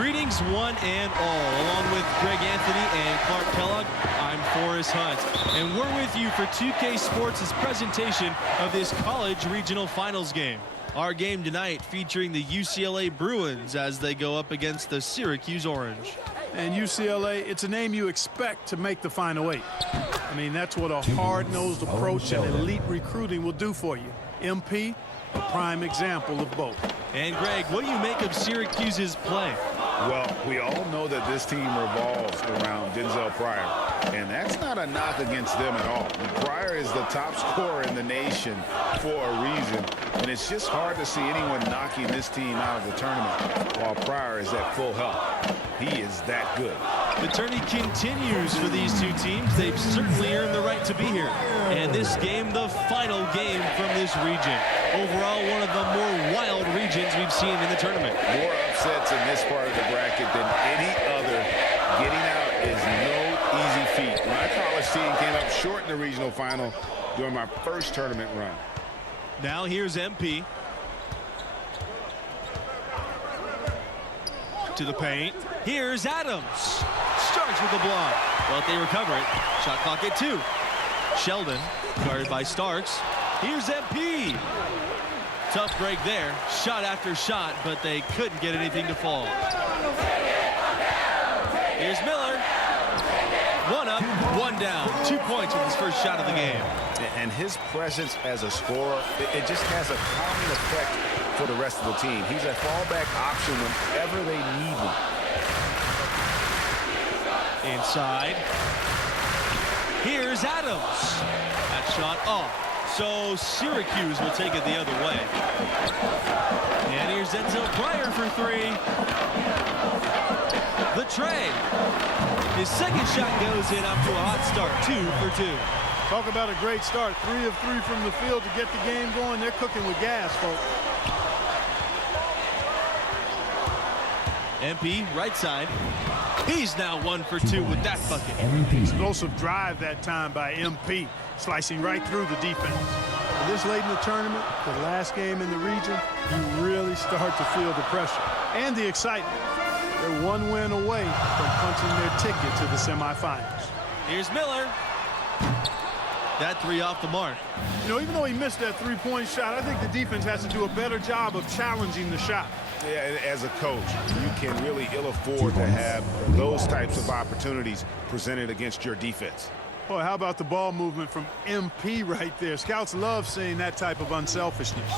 Greetings one and all. Along with Greg Anthony and Clark Kellogg, I'm Forrest Hunt. And we're with you for 2K Sports' presentation of this college regional finals game. Our game tonight featuring the UCLA Bruins as they go up against the Syracuse Orange. And UCLA, it's a name you expect to make the Final Eight. I mean, that's what a hard-nosed approach and elite recruiting will do for you. MP, a prime example of both. And Greg, what do you make of Syracuse's play? Well, we all know that this team revolves around Denzel Pryor, and that's not a knock against them at all. Pryor is the top scorer in the nation for a reason, and it's just hard to see anyone knocking this team out of the tournament while Pryor is at full health. He is that good. The tourney continues for these two teams. They've certainly earned the right to be here. And this game, the final game from this region. Overall, one of the more wild regions we've seen in the tournament. More upsets in this part of the bracket than any other. Getting out is no easy feat. My college team came up short in the regional final during my first tournament run. Now here's MP. To the paint. Here's Adams. Starts with the block. But they recover it. Shot clock at 2. Sheldon, guarded by Starks. Here's MP. Tough break there. Shot after shot, but they couldn't get anything to fall. Here's Miller. One up, one down. 2 points with his first shot of the game. And his presence as a scorer, it just has a calming effect for the rest of the team. He's a fallback option whenever they need him. Inside. Here's Adams. That shot off. So Syracuse will take it the other way. And here's Denzel Pryor for 3. The tray. His second shot goes in after a hot start. 2 for 2. Talk about a great start. 3 of 3 from the field to get the game going. They're cooking with gas, folks. MP, right side. He's now 1 for 2 with that bucket. Explosive drive that time by MP, slicing right through the defense. And this late in the tournament, the last game in the region, you really start to feel the pressure and the excitement. They're 1 win away from punching their ticket to the semifinals. Here's Miller. That 3 off the mark. You know, even though he missed that three-point shot, I think the defense has to do a better job of challenging the shot. Yeah, as a coach, you can really ill afford to have those types of opportunities presented against your defense. Boy, how about the ball movement from MP right there? Scouts love seeing that type of unselfishness.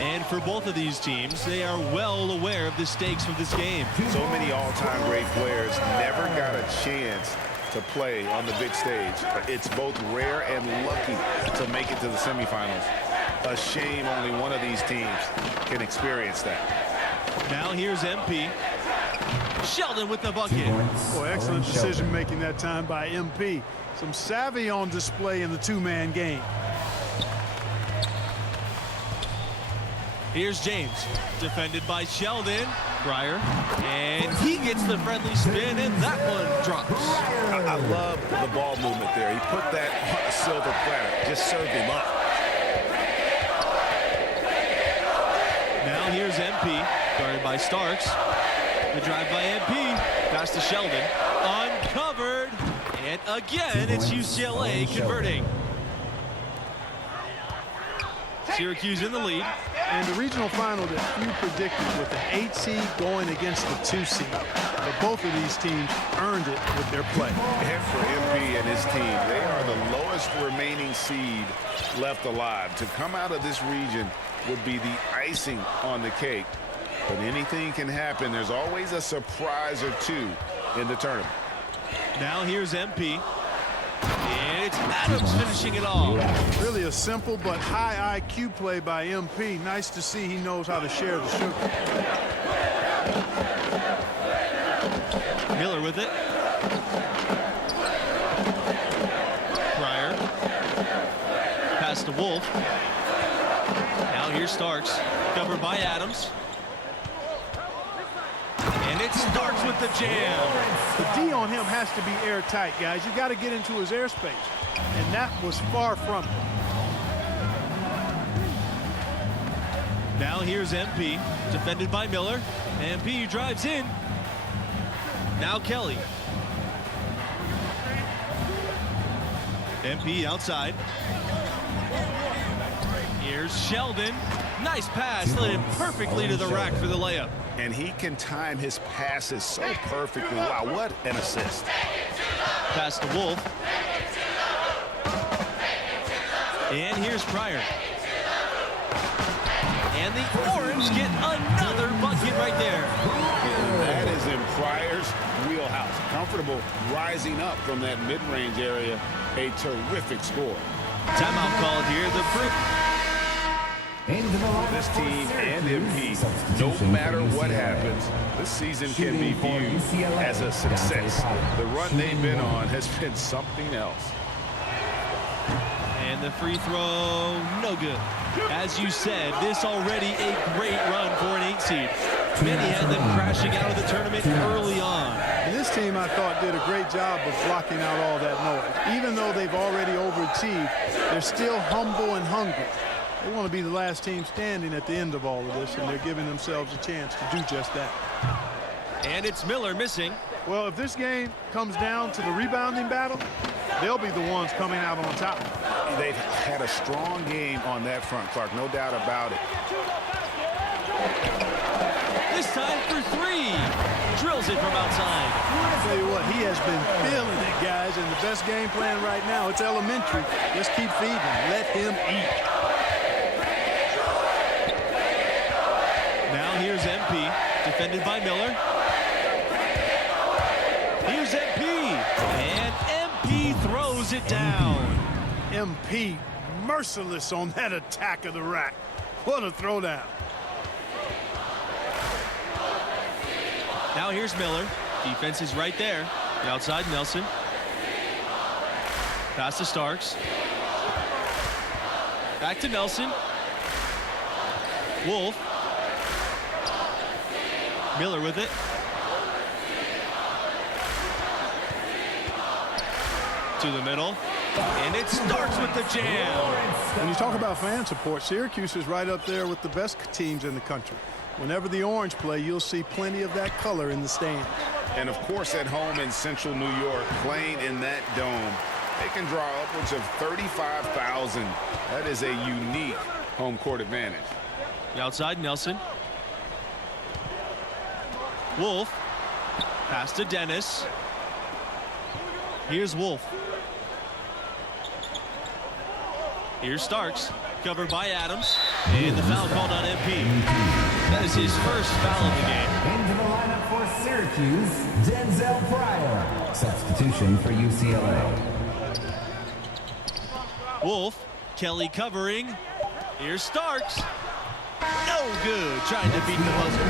And for both of these teams, they are well aware of the stakes of this game. So many all-time great players never got a chance to play on the big stage. It's both rare and lucky to make it to the semifinals. A shame only one of these teams can experience that. Now here's MP. Sheldon with the bucket. Boy, excellent decision-making that time by MP. Some savvy on display in the two-man game. Here's James, defended by Sheldon. Pryor, and he gets the friendly spin, and that one drops. I love the ball movement there. He put that on a silver platter, just served him up. Now here's MP, guarded by Starks. The drive by MP, pass to Sheldon, uncovered, and again it's UCLA converting. Syracuse in the lead. And the regional final that few predicted with the 8 seed going against the 2 seed. But both of these teams earned it with their play. And for MP and his team, they are the lowest remaining seed left alive. To come out of this region would be the icing on the cake. But anything can happen. There's always a surprise or two in the tournament. Now here's MP. And it's Adams finishing it off. Really a simple but high IQ play by MP. Nice to see he knows how to share the sugar. Miller with it. Pryor. Pass to Wolf. Now here's Starks. Covered by Adams. And it starts with the jam. The D on him has to be airtight, guys. You got to get into his airspace. And that was far from it. Now here's MP, defended by Miller. MP drives in. Now Kelly. MP outside. Here's Sheldon. Nice pass, led him perfectly to the rack for the layup. And he can time his passes so perfectly. Wow, what an assist. Pass to Wolf. And here's Pryor. And the Orange get another bucket right there. And that is in Pryor's wheelhouse. Comfortable rising up from that mid-range area. A terrific score. Timeout called here. The proof. This team and MP, no matter what happens, this season can be viewed as a success. The run they've been on has been something else. And the free throw, no good. As you said, this already a great run for an 8 seed. Many had them crashing out of the tournament early on. And this team, I thought, did a great job of blocking out all that noise. Even though they've already overachieved, they're still humble and hungry. They want to be the last team standing at the end of all of this, and they're giving themselves a chance to do just that. And it's Miller missing. Well, if this game comes down to the rebounding battle, they'll be the ones coming out on top. They've had a strong game on that front, Clark, no doubt about it. This time for 3. Drills it from outside. I tell you what, he has been feeling it, guys, and the best game plan right now, it's elementary. Just keep feeding him. Let him eat. Now here's MP, defended by Miller. Here's MP, and MP throws it down. MP merciless on that attack of the rack. What a throwdown. Now here's Miller. Defense is right there. The outside, Nelson. Pass to Starks. Back to Nelson. Wolf. Miller with it. To the middle. And it starts with the jam. When you talk about fan support, Syracuse is right up there with the best teams in the country. Whenever the Orange play, you'll see plenty of that color in the stands. And, of course, at home in central New York, playing in that dome, they can draw upwards of 35,000. That is a unique home court advantage. The outside, Nelson. Wolf. Pass to Dennis. Here's Wolf. Here's Starks. Covered by Adams. And the foul called on MP. That is his first foul of the game. Into the lineup for Syracuse, Denzel Pryor. Substitution for UCLA. Wolf. Kelly covering. Here's Starks. No good. Trying to beat the buzzer.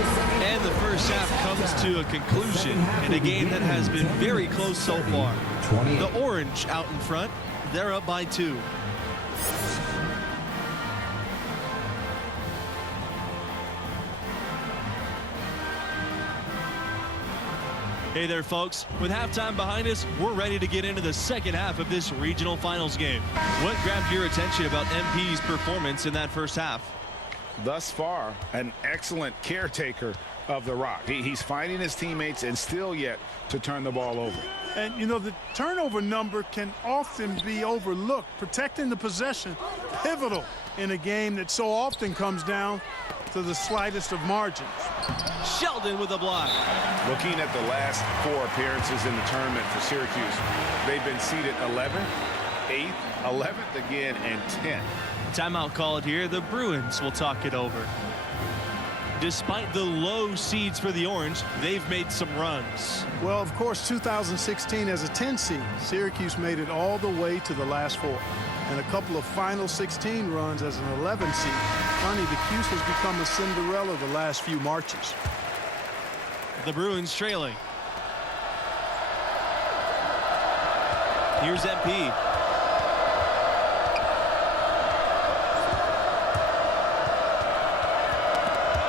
And the first half comes to a conclusion in a game that has been very close so far. The Orange out in front. They're up by 2. Hey there, folks. With halftime behind us, we're ready to get into the second half of this regional finals game. What grabbed your attention about MP's performance in that first half? Thus far, an excellent caretaker of the rock. He's finding his teammates and still yet to turn the ball over. And, you know, the turnover number can often be overlooked. Protecting the possession, pivotal in a game that so often comes down to the slightest of margins. Sheldon with a block. Looking at the last 4 appearances in the tournament for Syracuse, they've been seeded 11th, 8th, 11th again, and 10th. Timeout called here. The Bruins will talk it over. Despite the low seeds for the Orange, they've made some runs. Well, of course, 2016 as a 10 seed, Syracuse made it all the way to the last 4. And a couple of final 16 runs as an 11 seed. Funny, the Cuse has become a Cinderella the last few marches. The Bruins trailing. Here's MP.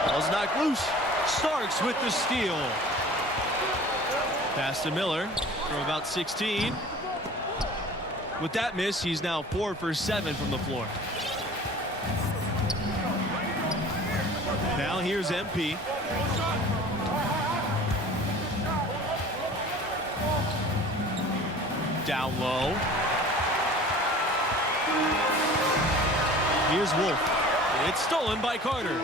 Ball's knocked loose. Starks with the steal. Pass to Miller from about 16. With that miss, he's now 4 for 7 from the floor. Now here's MP. Down low. Here's Wolf. It's stolen by Carter.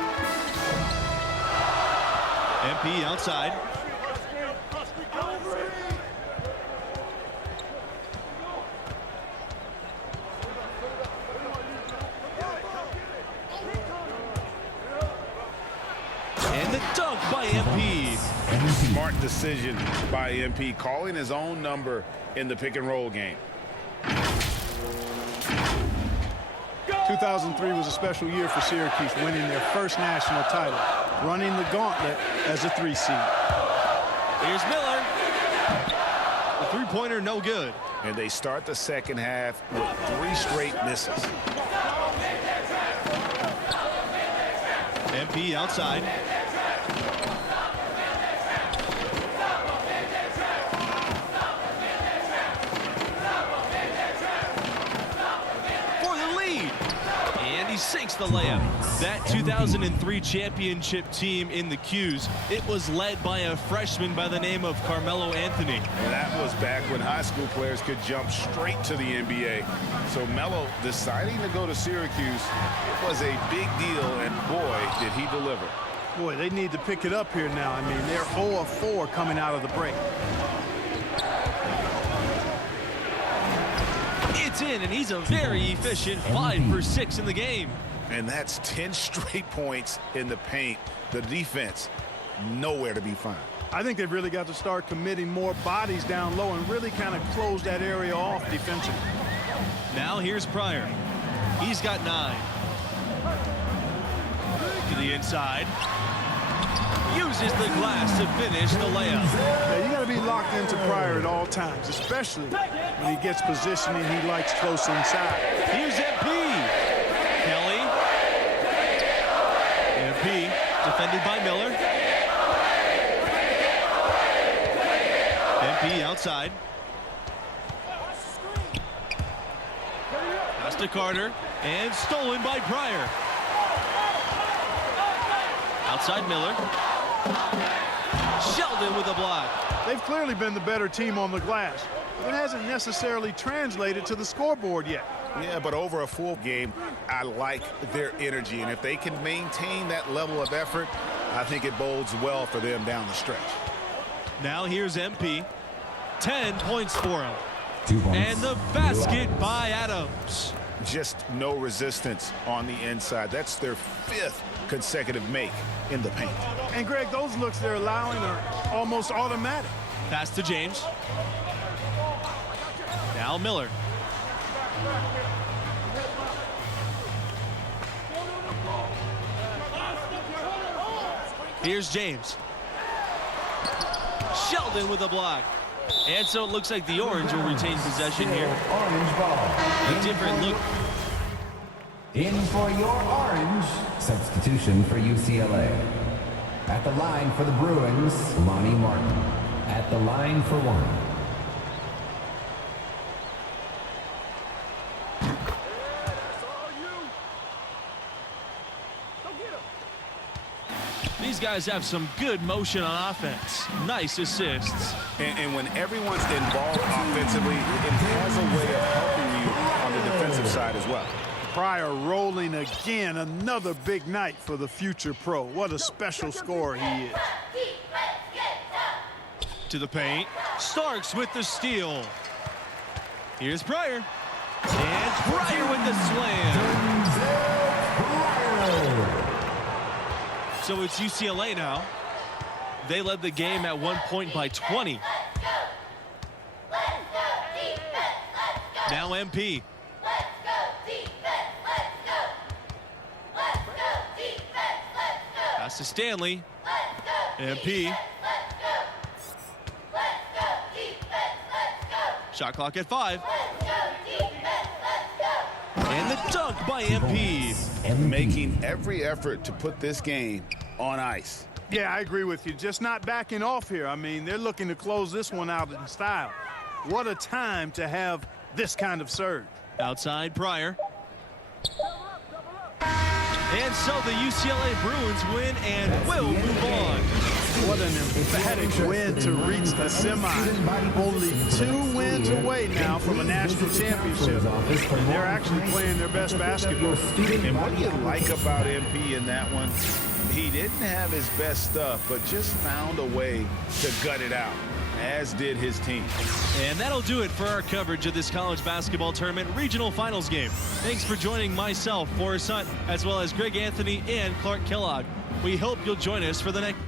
MP outside. And the dunk by MP. Smart decision by MP, calling his own number in the pick-and-roll game. 2003 was a special year for Syracuse, winning their first national title, running the gauntlet as a 3 seed. Here's Miller. The three-pointer no good. And they start the second half with 3 straight misses. MP outside. Sinks the layup. That 2003 championship team in the Qs, it was led by a freshman by the name of Carmelo Anthony. And that was back when high school players could jump straight to the NBA. So Melo deciding to go to Syracuse, it was a big deal, and boy, did he deliver. Boy, they need to pick it up here now. I mean, they're 0 of 4 coming out of the break. It's in, and he's a very efficient 5 for 6 in the game. And that's 10 straight points in the paint. The defense, nowhere to be found. I think they've really got to start committing more bodies down low and really kind of close that area off defensively. Now here's Pryor. He's got 9. To the inside. Uses the glass to finish the layup. Yeah, you got to be locked into Pryor at all times, especially when he gets positioning he likes close inside. Here's MP. Kelly. MP defended by Miller. MP outside. Pass to Carter and stolen by Pryor. Outside Miller. Sheldon with a block. They've clearly been the better team on the glass. It hasn't necessarily translated to the scoreboard yet. Yeah, but over a full game, I like their energy. And if they can maintain that level of effort, I think it bodes well for them down the stretch. Now here's MP. 10 points for him. 2 points. And the basket by Adams. Just no resistance on the inside. That's their 5th consecutive make in the paint. And Greg, those looks they're allowing are almost automatic. Pass to James. Now Miller. Here's James. Sheldon with a block. And so it looks like the Orange will retain possession here. Orange ball. A different look. In for your Orange. Substitution for UCLA. At the line for the Bruins, Lonnie Martin. At the line for 1. These guys have some good motion on offense. Nice assists. And when everyone's involved offensively, it has a way of helping you on the defensive side as well. Pryor rolling again. Another big night for the future pro. What a special scorer he is. To the paint. Starks with the steal. Here's Pryor. And Pryor with the slam. So it's UCLA now. They led the game at one point by 20. Now MP. Pass to Stanley. MP. Shot clock at 5. And the dunk by MP. Making every effort to put this game on ice. Yeah, I agree with you. Just not backing off here. I mean, they're looking to close this one out in style. What a time to have this kind of surge. Outside Pryor. And so the UCLA Bruins win and will move on. What What an emphatic win to reach the semis. Only 2 wins away now from a national championship. And they're actually playing their best basketball. And what do you like about MP in that one? He didn't have his best stuff, but just found a way to gut it out, as did his team. And that'll do it for our coverage of this college basketball tournament regional finals game. Thanks for joining myself, Forrest Hunt, as well as Greg Anthony and Clark Kellogg. We hope you'll join us for the next...